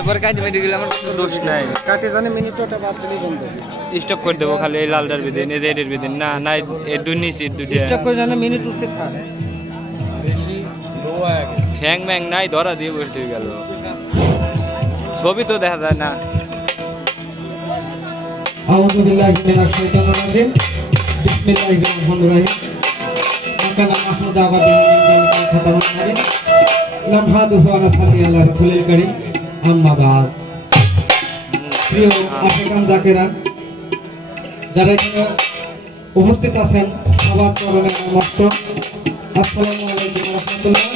এবার কাজ মেরে গেলে আমার কোনো দোষ নাই। কাটে জানে মিনিটটা বাদ দিলেই বন্ধ স্টক করে দেবো খালি এই লালটার বিদিন এই রেডের বিদিন না না এর দুনিছি দুটো স্টপ করে জানে মিনিট উঠতে থাক বেশি লো আগে ঠ্যাং ম্যাং নাই ধরা দিয়ে বসে গেল ছবি তো দেখা যায় না। আউযু বিল্লাহি মিনাশ শাইতানির রাজিম বিসমিল্লাহির রহমানির রহিম মাকানা মাহমুদ আবাদি মিন খাতামান নাবিন লামহাদুহু ওয়া নাসাল্লি আলা রাসূলিল কারীম আম্মা বাদ। প্রিয় আশিকান জাকেরা যারা এখানে উপস্থিত আছেন সবার চরণে নমস্ত। আসসালামু আলাইকুম ওয়া রাহমাতুল্লাহ।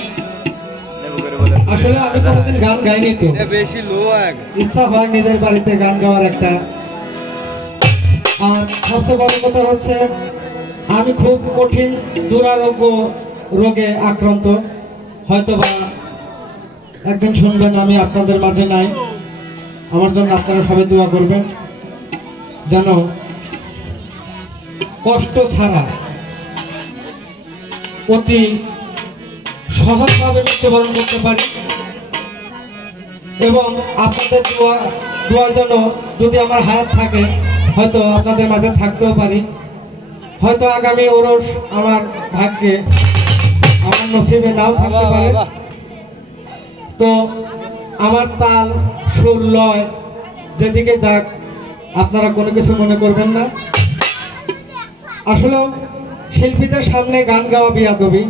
আসলে আমি কোনোদিন গান গাইনি, তো বেশি লো আগে ইচ্ছা হয় নিজের বাড়িতে গান গাওয়ার একটা। আর সবচেয়ে বড় কথা হচ্ছে আমি খুব কঠিন দুরারোগ্য রোগে আক্রান্ত। হয়তোবা একদিন শুনবেন আমি আপনাদের মাঝে নাই। আমার জন্য আপনারা সবাই দোয়া করবেন যেন কষ্ট ছাড়া অতি সহজভাবে মৃত্যুবরণ করতে পারি এবং আপনাদের দোয়া যেন যদি আমার হায়াত থাকে হয়তো আপনাদের মাঝে থাকতেও পারি। হয়তো আগামী ওরস আমার ভাগ্যে আমার নসিবে নাও থাকতে পারে। তো আমার তাল সুর লয় যেদিকে যাক আপনারা কোনো কিছু মনে করবেন না। আসলে শিল্পীদের সামনে গান গাওয়া বিয়াদবি,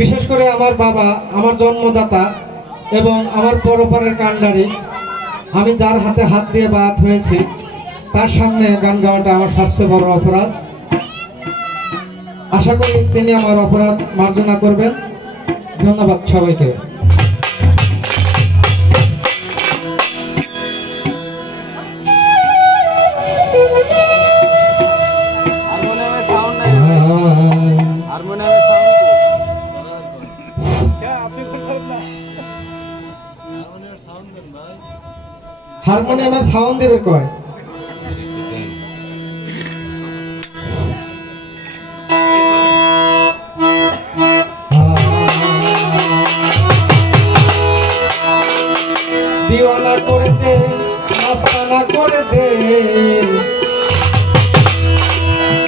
বিশেষ করে আমার বাবা আমার জন্মদাতা এবং আমার পরপারের কাণ্ডারি, আমি যার হাতে হাত দিয়ে বাত হয়েছি তার সামনে গান গাওয়াটা আমার সবচেয়ে বড় অপরাধ। আশা করি তিনি আমার অপরাধ মার্জনা করবেন। ধন্যবাদ সবাইকে। হারমোনিয়ামের সাউন্ড নাই হারমোনিয়ামের সাউন্ড আপনি করবেন না হারমোনিয়ামের সাউন্ড দেবে কয় দিওয়ানা করে দে মাস্তানা করে দে,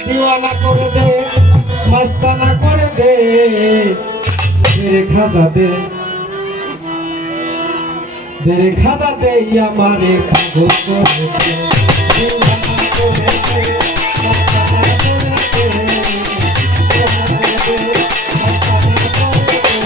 দিওয়ানা করে দে মাস্তানা করে দে, মেরে খাজা দে তেরে খাজা দে আমারে পাগল করে দে, দিওয়ানা করে দে মাস্তানা করে দে, দিওয়ানা করে দে মাস্তানা করে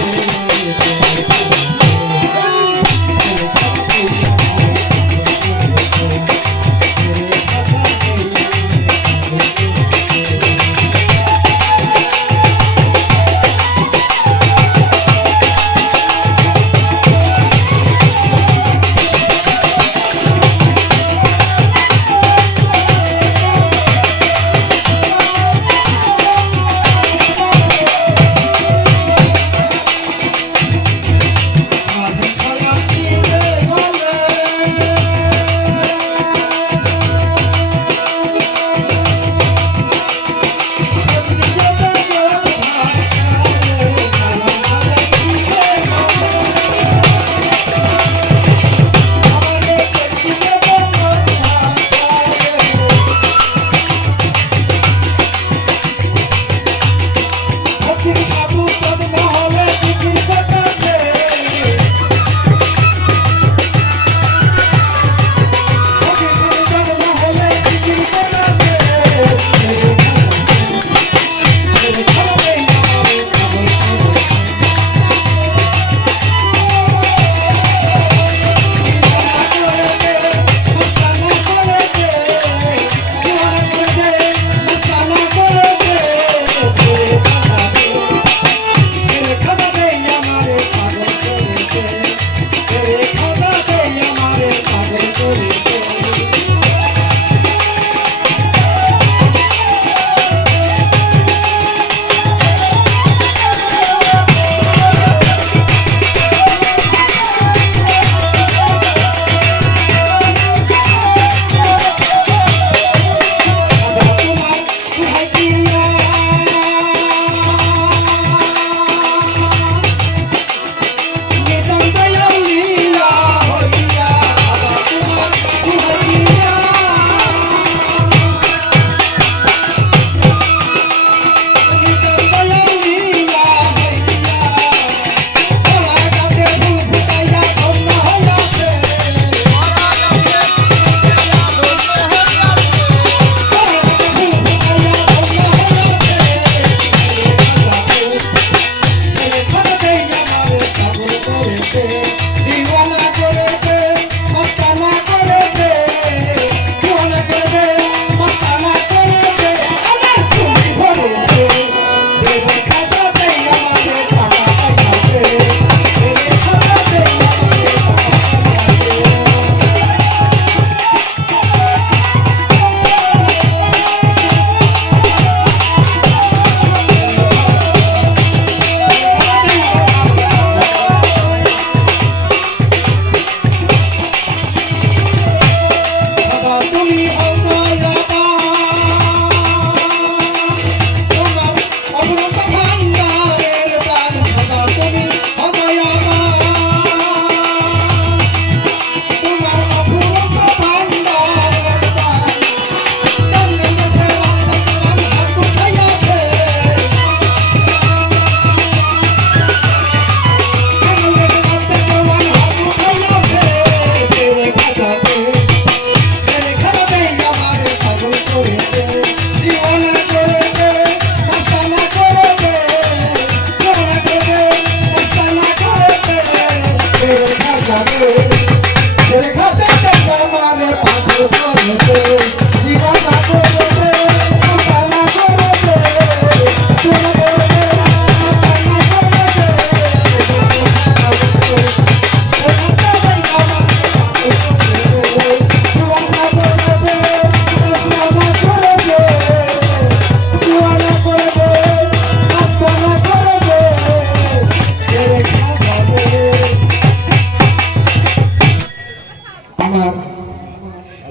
আমার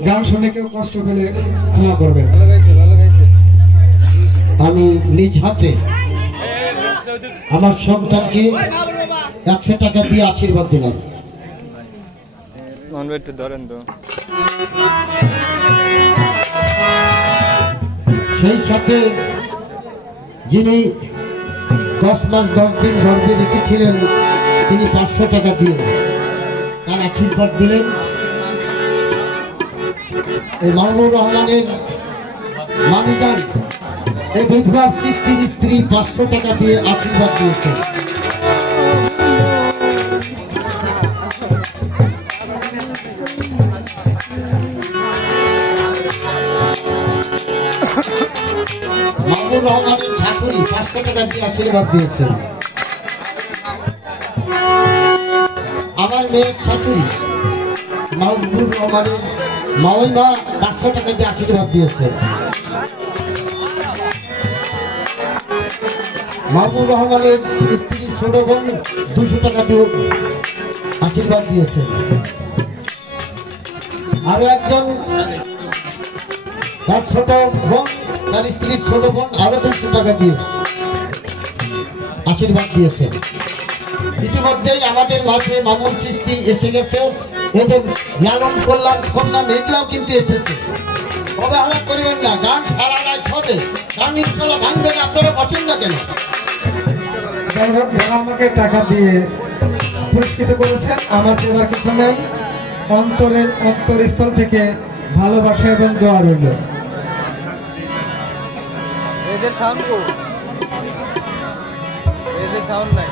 গান শুনে কেউ কষ্ট পেলে ক্ষমা করবেন। আমি নিজ হাতে আমার সন্তানকে 100 টাকা দিয়ে আশীর্বাদ দিলাম। মন একটু ধরেন তো। সেই সাথে যিনি 10 মাস 10 দিন গর্ভে রেখেছিলেন তিনি 500 টাকা দিয়ে তার আশীর্বাদ দিলেন। এই মাহবুব রহমানের মামিজান এই বিধবা চিস্তির স্ত্রী 500 টাকা দিয়ে আশীর্বাদ দিয়েছেন। মাহবুব রহমানের শাশুড়ি 500 টাকা দিয়ে আশীর্বাদ দিয়েছেন। আমার মেয়ের শাশুড়ি মাহবুব রহমানের মাওইমা 500 টাকা দিয়ে আশীর্বাদ দিয়েছেন। মাহবুব রহমানের স্ত্রী ছোট বোন 200 টাকা দিয়ে আশীর্বাদ দিয়েছেন। আরো একজন তার ছোট বোন তার স্ত্রীর ছোট বোন আরো 200 টাকা দিয়ে আশীর্বাদ দিয়েছেন। ইতিমধ্যেই আমাদের মাঝে মামুন সৃষ্টি এসে গেছে। এই যে লালন কল্যাণ কন্যা মেঘলাও কিন্তু এসেছে। অবহেলা করবেন না, গান সারা রাত হবে, গান ইনশাল্লাহ ভাঙবে না। আপনারা বসেন না কেন? যারা আমাকে টাকা দিয়ে পুরস্কৃত করেছেন আমার এবার কিছু নেন, অন্তরস্থল থেকে ভালোবাসা এবং দোয়া রইল। এদের সাউন্ড নাই।